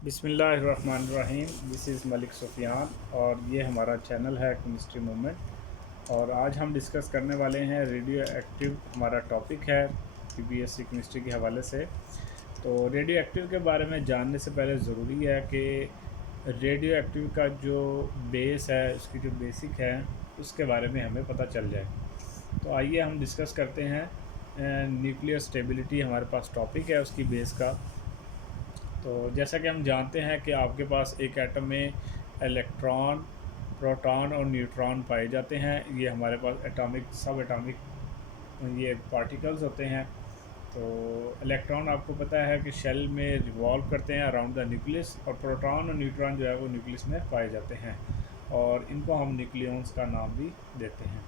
बिस्मिल्लाहिर्रहमानिर्रहीम। This is Malik Sufiyan और ये हमारा चैनल है केमिस्ट्री मूवमेंट। और आज हम डिस्कस करने वाले हैं रेडियो एक्टिव। हमारा टॉपिक है बीएससी केमिस्ट्री के हवाले से। तो रेडियो एक्टिव के बारे में जानने से पहले ज़रूरी है कि रेडियो एक्टिव का जो बेस है, उसकी जो बेसिक है, उसके बारे में हमें पता चल जाए। तो आइए हम डिस्कस करते हैं। न्यूक्लियर स्टेबिलिटी हमारे पास टॉपिक है उसकी बेस का। तो जैसा कि हम जानते हैं कि आपके पास एक एटम में इलेक्ट्रॉन, प्रोटॉन और न्यूट्रॉन पाए जाते हैं। ये हमारे पास एटॉमिक, सब एटॉमिक ये पार्टिकल्स होते हैं। तो इलेक्ट्रॉन आपको पता है कि शेल में रिवॉल्व करते हैं अराउंड द न्यूक्लियस, और प्रोटॉन और न्यूट्रॉन जो है वो न्यूक्लियस में पाए जाते हैं, और इनको हम न्यूक्लियॉन्स का नाम भी देते हैं।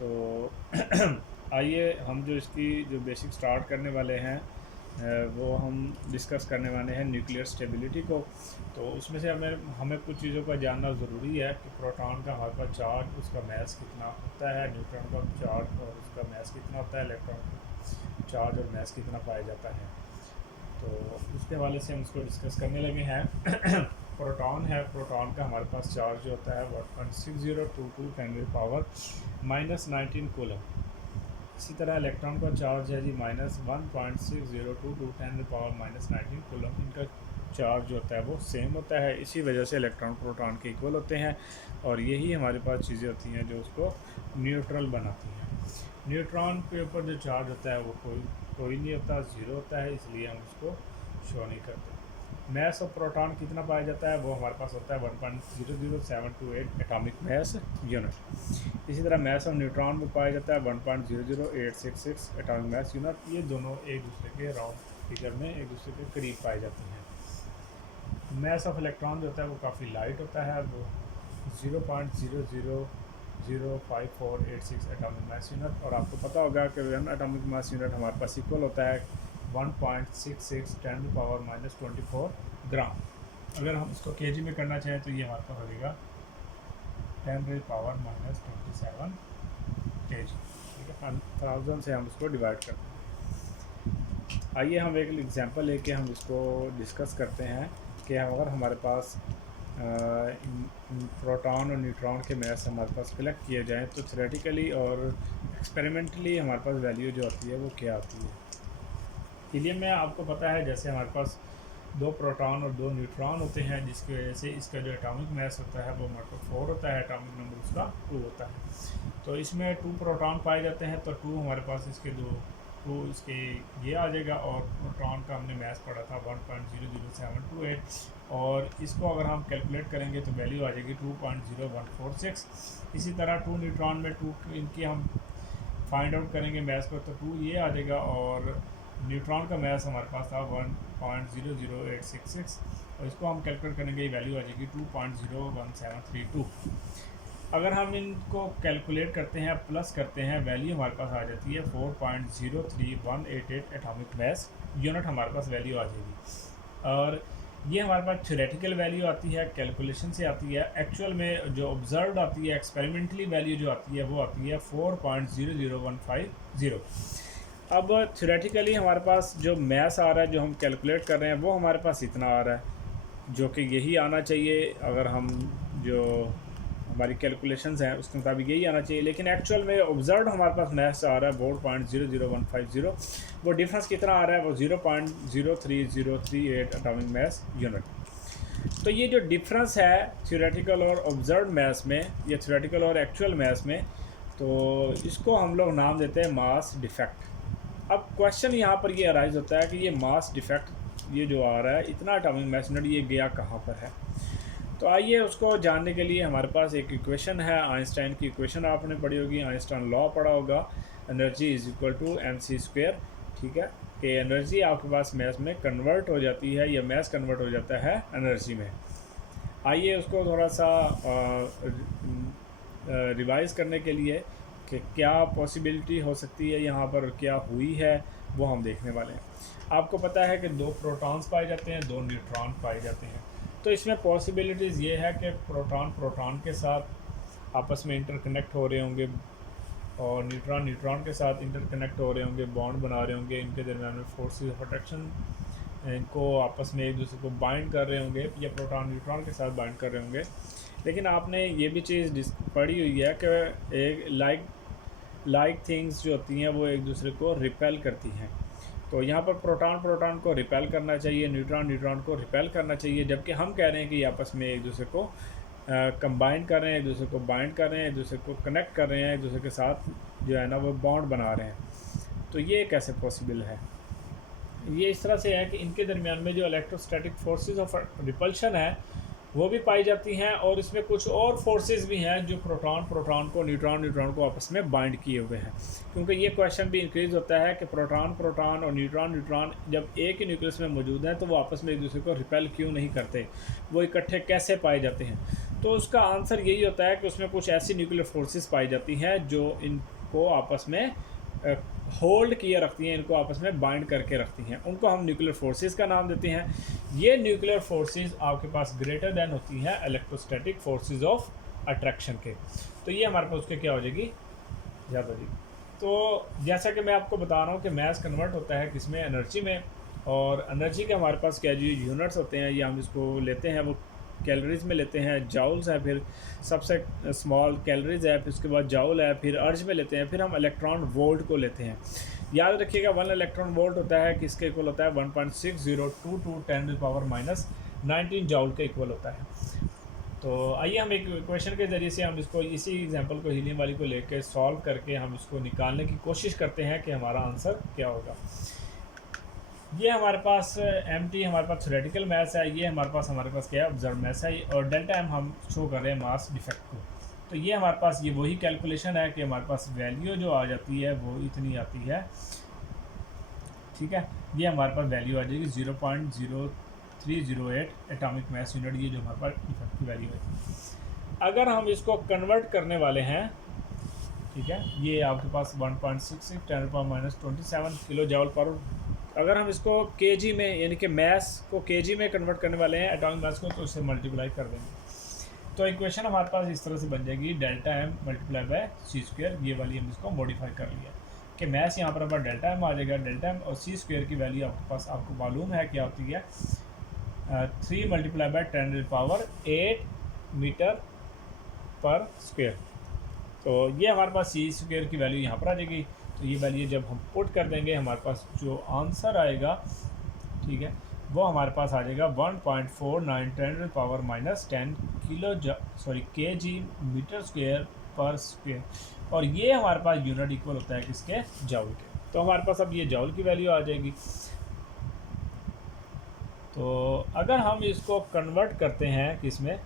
तो आइए हम जो इसकी जो बेसिक स्टार्ट करने वाले हैं वो हम डिस्कस करने वाले हैं न्यूक्लियर स्टेबिलिटी को। तो उसमें से हमें कुछ चीज़ों का जानना ज़रूरी है कि प्रोटॉन का हमारे पास चार्ज, उसका मैस कितना होता है, न्यूट्रॉन का चार्ज और उसका मैस कितना होता है, इलेक्ट्रॉन का चार्ज और मैस कितना पाया जाता है। तो उसके हवाले से हम इसको डिस्कस करने लगे हैं। प्रोटॉन है, प्रोटॉन का हमारे पास चार्ज जो होता है 1.6022 10⁻⁻19 कूलम। इसी तरह इलेक्ट्रॉन का चार्ज है जी -1.6022 10⁻⁻19 कूलम। इनका चार्ज जो होता है वो सेम होता है। इसी वजह से इलेक्ट्रॉन प्रोटॉन के इक्वल होते हैं, और यही हमारे पास चीज़ें होती हैं जो उसको न्यूट्रल बनाती हैं। न्यूट्रॉन के ऊपर जो चार्ज होता है वो कोई नहीं होता, ज़ीरो होता है, इसलिए हम उसको शो नहीं करते। मैस ऑफ प्रोटॉन कितना पाया जाता है वो हमारे पास होता है 1.00728 एटॉमिक मैस यूनिट। इसी तरह मैस ऑफ न्यूट्रॉन में पाया जाता है 1.00866 एटॉमिक मैस यूनिट। ये दोनों एक दूसरे के राउंड फिगर में एक दूसरे के करीब पाई जाती हैं। मैस ऑफ इलेक्ट्रॉन जो होता है वो काफ़ी लाइट होता है, वो 0.0005486 एटॉमिक मास यूनिट। और आपको पता होगा कि वन एटॉमिक मास यूनिट हमारे पास इक्वल होता है 1.66 10⁻24 ग्राम। अगर हम इसको केजी में करना चाहें तो ये हमारे पास हो जाएगा 10⁻⁻27 केजी। ठीक है, 1000 से हम इसको डिवाइड करते हैं। आइए हम एक एग्जांपल लेके हम इसको डिस्कस करते हैं कि अगर हमारे पास प्रोटॉन और न्यूट्रॉन के मैस हमारे पास कलेक्ट किए जाएँ तो थ्योरेटिकली और एक्सपेरिमेंटली हमारे पास वैल्यू जो आती है वो क्या आती है। हीलियम में आपको पता है जैसे हमारे पास 2 प्रोटॉन और 2 न्यूट्रॉन होते हैं, जिसकी वजह से इसका जो एटॉमिक मैस होता है वो मतलब 4 होता है, एटॉमिक नंबर उसका 2 होता है। तो इसमें 2 प्रोटॉन पाए जाते हैं, तो 2 हमारे पास इसके 2 इसके ये आ जाएगा। और प्रोटॉन का हमने मैस पढ़ा था 1.00728, और इसको अगर हम कैलकुलेट करेंगे तो वैल्यू आ जाएगी 2.0146। इसी तरह 2 न्यूट्रॉन में 2 इनकी हम फाइंड आउट करेंगे मैस पर, तो 2 ये आ जाएगा, और न्यूट्रॉन का मैस हमारे पास था 1.00866, और इसको हम कैलकुलेट करेंगे, ये वैल्यू आ जाएगी 2.01732। अगर हम इनको कैलकुलेट करते हैं, प्लस करते हैं, वैल्यू हमारे पास आ जाती है 4.03188 एटॉमिक मैस यूनिट हमारे पास वैल्यू आ जाएगी। और ये हमारे पास थ्योरेटिकल वैल्यू आती है, कैलकुलेशन से आती है। एक्चुअल में जो ऑब्जर्व आती है, एक्सपेरिमेंटली वैल्यू जो आती है वो आती है 4.00150। अब थ्योरेटिकली हमारे पास जो मैस आ रहा है, जो हम कैलकुलेट कर रहे हैं, वो हमारे पास इतना आ रहा है, जो कि यही आना चाहिए। अगर हम जो हमारी कैलकुलेशंस हैं उसके मुताबिक यही आना चाहिए, लेकिन एक्चुअल में ऑब्जर्व हमारे पास मैस आ रहा है 4.00150। वो डिफरेंस कितना आ रहा है, वो 0.03038 एटॉमिक मैस यूनिट। तो ये जो डिफरेंस है थ्योरेटिकल और ऑब्जर्व मैस में, या थ्योरेटिकल और एक्चुअल मैस में, तो इसको हम लोग नाम देते हैं मास डिफेक्ट। अब क्वेश्चन यहाँ पर ये अराइज होता है कि ये मास डिफेक्ट, ये जो आ रहा है इतना एटॉमिक मैस यूनिट, ये गया कहाँ पर है। तो आइए उसको जानने के लिए हमारे पास एक इक्वेशन है, आइंस्टाइन की इक्वेशन आपने पढ़ी होगी, आइंस्टाइन लॉ पढ़ा होगा, energy is equal to mc²। ठीक है, कि एनर्जी आपके पास मैस में कन्वर्ट हो जाती है, या मैस कन्वर्ट हो जाता है एनर्जी में। आइए उसको थोड़ा सा रिवाइज़ करने के लिए कि क्या पॉसिबिलिटी हो सकती है यहाँ पर, क्या हुई है, वो हम देखने वाले हैं। आपको पता है कि 2 प्रोटॉन्स पाए जाते हैं, 2 न्यूट्रॉन पाए जाते हैं। तो इसमें पॉसिबिलिटीज़ ये है कि प्रोटॉन प्रोटॉन के साथ आपस में इंटरकनेक्ट हो रहे होंगे, और न्यूट्रॉन न्यूट्रॉन के साथ इंटरकनेक्ट हो रहे होंगे, बॉन्ड बना रहे होंगे, इनके दरमियान में फोर्सेस ऑफ अट्रैक्शन इनको आपस में एक दूसरे को बाइंड कर रहे होंगे या प्रोटॉन न्यूट्रॉन के साथ बाइंड कर रहे होंगे। लेकिन आपने ये भी चीज़ पढ़ी हुई है कि एक लाइक थिंग्स जो होती हैं वो एक दूसरे को रिपेल करती हैं। तो यहाँ पर प्रोटॉन को रिपेल करना चाहिए, न्यूट्रॉन को रिपेल करना चाहिए, जबकि हम कह रहे हैं कि आपस में एक दूसरे को कंबाइन कर रहे हैं, एक दूसरे को बाइंड कर रहे हैं, एक दूसरे को कनेक्ट कर रहे हैं, एक दूसरे के साथ जो है ना वो बॉन्ड बना रहे हैं। तो ये कैसे पॉसिबल है? ये इस तरह से है कि इनके दरमियान में जो इलेक्ट्रोस्टैटिक फोर्सेस ऑफ रिपल्शन है वो भी पाई जाती हैं, और इसमें कुछ और फोर्सेस भी हैं जो प्रोटॉन को न्यूट्रॉन को आपस में बाइंड किए हुए हैं। क्योंकि ये क्वेश्चन भी इंक्रीज होता है कि प्रोटॉन और न्यूट्रॉन जब एक ही न्यूक्लियस में मौजूद हैं तो वो आपस में एक दूसरे को रिपेल क्यों नहीं करते, वो इकट्ठे कैसे पाए जाते हैं? तो उसका आंसर यही होता है कि उसमें कुछ ऐसी न्यूक्लियर फोर्सेस पाई जाती हैं जो इनको आपस में होल्ड किए रखती हैं, इनको आपस में बाइंड करके रखती हैं। उनको हम न्यूक्लियर फोर्सेस का नाम देते हैं। ये न्यूक्लियर फोर्सेस आपके पास ग्रेटर देन होती हैं इलेक्ट्रोस्टैटिक फोर्सेस ऑफ अट्रैक्शन के। तो ये हमारे पास उसके क्या हो जाएगी, ज़्यादा जी। तो जैसा कि मैं आपको बता रहा हूँ कि मैस कन्वर्ट होता है किसमें, एनर्जी में। और एनर्जी के हमारे पास क्या जो यूनिट्स होते हैं, या हम इसको लेते हैं वो कैलोरीज में लेते हैं, जाउल्स है, फिर सबसे स्मॉल कैलोरीज है, फिर उसके बाद जाउल है, फिर अर्ज में लेते हैं, फिर हम इलेक्ट्रॉन वोल्ट को लेते हैं। याद रखिएगा 1 इलेक्ट्रॉन वोल्ट होता है किसके इक्वल होता है, 1.6022 10⁻⁹ जाउल के इक्वल होता है। तो आइए हम एक इक्वेशन के ज़रिए से हम इसको इसी एग्जांपल को हीलियम वाली को लेकर सॉल्व करके हम इसको निकालने की कोशिश करते हैं कि हमारा आंसर क्या होगा। ये हमारे पास MT हमारे पास थ्योरेटिकल मैथ है, ये हमारे पास क्या है, ऑब्जर्व मैथ है, और डेल्टा M हम शो कर रहे हैं मास डिफेक्ट को। तो ये हमारे पास ये वही कैलकुलेशन है कि हमारे पास वैल्यू जो आ जाती है वो इतनी आती है, ठीक है। ये हमारे पास वैल्यू आ जाएगी 0.0308 एटॉमिक मास यूनिट, ये जो हमारे पास डिफेक्ट की वैल्यू है। अगर हम इसको कन्वर्ट करने वाले हैं, ठीक है, ये आपके पास 1.66 10⁻⁻27 किलो जॉल पर, अगर हम इसको केजी में यानी कि मैस को केजी में कन्वर्ट करने वाले हैं एटॉमिक मास को, तो उससे मल्टीप्लाई कर देंगे। तो इक्वेशन हमारे पास इस तरह से बन जाएगी delta M multiply bye C²। ये वाली हम इसको मॉडिफाई कर लिया कि मैस यहाँ पर हमारा डेल्टा M आ जाएगा। डेल्टा M और C² की वैल्यू आपके पास आपको मालूम है क्या होती है, 3 × 10⁸ मीटर पर स्क्वायर। तो ये हमारे पास C² की वैल्यू यहाँ पर आ जाएगी। तो ये वैल्यू जब हम पुट कर देंगे हमारे पास जो आंसर आएगा, ठीक है, वो हमारे पास आ जाएगा 1.49 10⁻⁻10 kg मीटर स्क्वायर पर स्क्वायर। और ये हमारे पास यूनिट इक्वल होता है किसके, जाउल के। तो हमारे पास अब ये जाउल की वैल्यू आ जाएगी। तो अगर हम इसको कन्वर्ट करते हैं किसमें,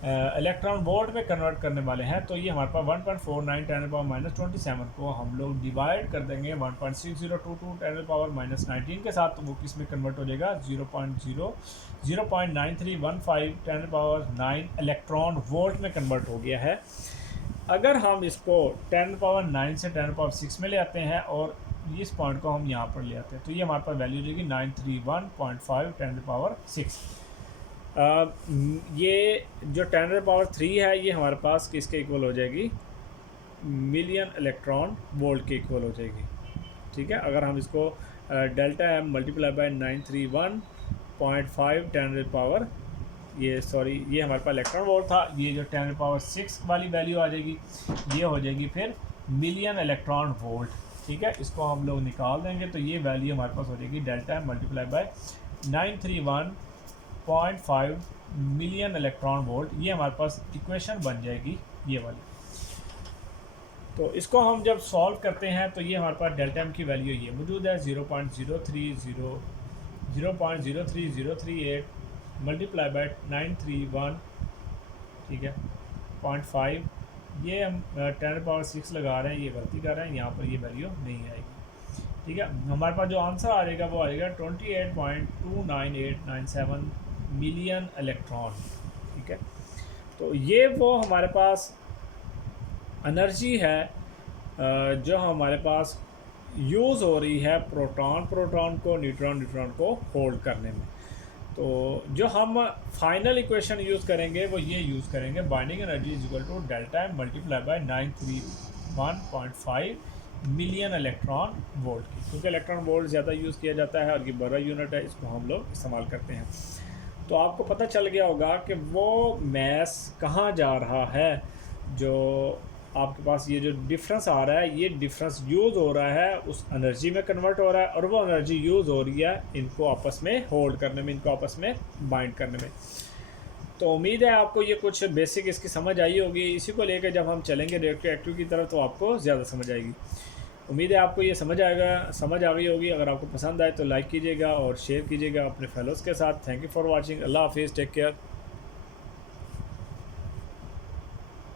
इलेक्ट्रॉन वोल्ट में कन्वर्ट करने वाले हैं, तो ये हमारे पास 1.49 10⁻⁻27 को हम लोग डिवाइड कर देंगे 1.6022 10⁻⁻19 के साथ, तो वो किस में कन्वर्ट हो जाएगा, 0.9315 10⁻9 इलेक्ट्रॉन वोल्ट में कन्वर्ट हो गया है। अगर हम इसको 10⁻9 से 10⁻6 में ले आते हैं और इस पॉइंट को हम यहाँ पर ले आते हैं, तो ये हमारे पास वैल्यू जाएगी 931.5 10⁻6। ये जो 10⁻3 है ये हमारे पास किसके इक्वल हो जाएगी, मिलियन इलेक्ट्रॉन वोल्ट के इक्वल हो जाएगी, ठीक है। अगर हम इसको डेल्टा M मल्टीप्लाई बाय 931.5 ये हमारे पास इलेक्ट्रॉन वोल्ट था। ये जो 10⁻6 वाली वैल्यू आ जाएगी ये हो जाएगी फिर मिलियन इलेक्ट्रॉन वोल्ट, ठीक है। इसको हम लोग निकाल देंगे तो ये वैल्यू हमारे पास हो जाएगी delta M multiply by 931.5 million electron volt. ये हमारे पास इक्वेशन बन जाएगी ये वाली। तो इसको हम जब सॉल्व करते हैं तो ये हमारे पास डेल्टा M की वैल्यू ये मौजूद है 0.03038 मल्टीप्लाई बाय 931, ठीक है, 0.5। ये हम 10⁻6 लगा रहे हैं, ये गलती कर रहे हैं, यहाँ पर ये वैल्यू नहीं आएगी, ठीक है। हमारे पास जो आंसर आ जाएगा वो आ जाएगा 28.29897 मिलियन इलेक्ट्रॉन, ठीक है। तो ये वो हमारे पास एनर्जी है जो हमारे पास यूज़ हो रही है प्रोटॉन को न्यूट्रॉन को होल्ड करने में। तो जो हम फाइनल इक्वेशन यूज़ करेंगे वो ये यूज़ करेंगे, binding energy is equal to delta M multiply by 931.5 million electron volt की, क्योंकि इलेक्ट्रॉन वोल्ट ज़्यादा यूज़ किया जाता है और ये बड़ा यूनिट है, इसको हम लोग इस्तेमाल करते हैं। तो आपको पता चल गया होगा कि वो मैस कहाँ जा रहा है, जो आपके पास ये जो डिफरेंस आ रहा है, ये डिफरेंस यूज़ हो रहा है उस एनर्जी में कन्वर्ट हो रहा है, और वो एनर्जी यूज़ हो रही है इनको आपस में होल्ड करने में, इनको आपस में बाइंड करने में। तो उम्मीद है आपको ये कुछ बेसिक इसकी समझ आई होगी। इसी को लेकर जब हम चलेंगे रिएक्टिव एक्टिव की तरफ तो आपको ज़्यादा समझ आएगी। उम्मीद है आपको ये समझ आ गई होगी। अगर आपको पसंद आए तो लाइक कीजिएगा और शेयर कीजिएगा अपने फेलोज़ के साथ। Thank you for watching. अल्लाह हाफिज़, टेक केयर।